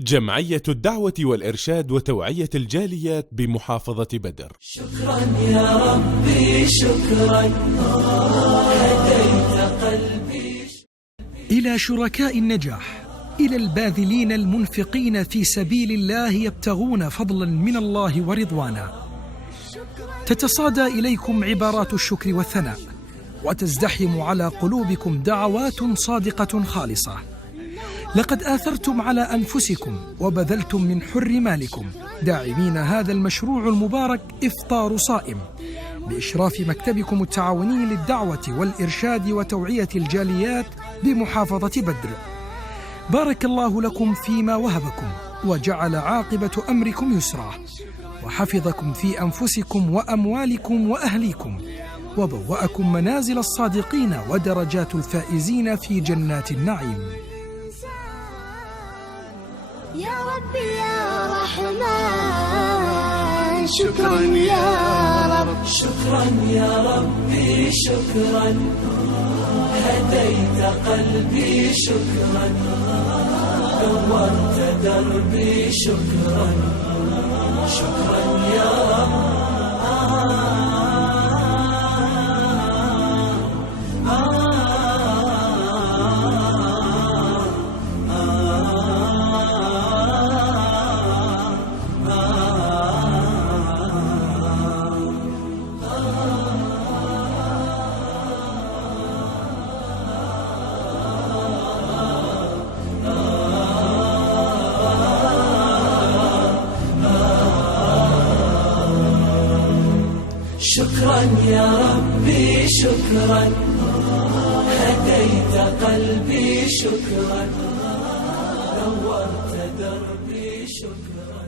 جمعية الدعوة والإرشاد وتوعية الجاليات بمحافظة بدر. شكرا يا ربي شكرا، هديت قلبي. إلى شركاء النجاح، إلى الباذلين المنفقين في سبيل الله يبتغون فضلا من الله ورضوانا، تتصادى إليكم عبارات الشكر والثناء، وتزدحم على قلوبكم دعوات صادقة خالصة. لقد آثرتم على أنفسكم وبذلتم من حر مالكم داعمين هذا المشروع المبارك إفطار صائم بإشراف مكتبكم التعاوني للدعوة والإرشاد وتوعية الجاليات بمحافظة بدر. بارك الله لكم فيما وهبكم، وجعل عاقبة أمركم يسرا، وحفظكم في أنفسكم وأموالكم وأهليكم، وبوأكم منازل الصادقين ودرجات الفائزين في جنات النعيم. يا ربي يا رحمن شكرا يا رب، شكرا يا ربي شكرا، هديت قلبي شكرا، نورت دربي شكرا، شكرا يا رب. شكرا يا ربي شكرا، هديت قلبي شكرا، نورت دربي شكرا.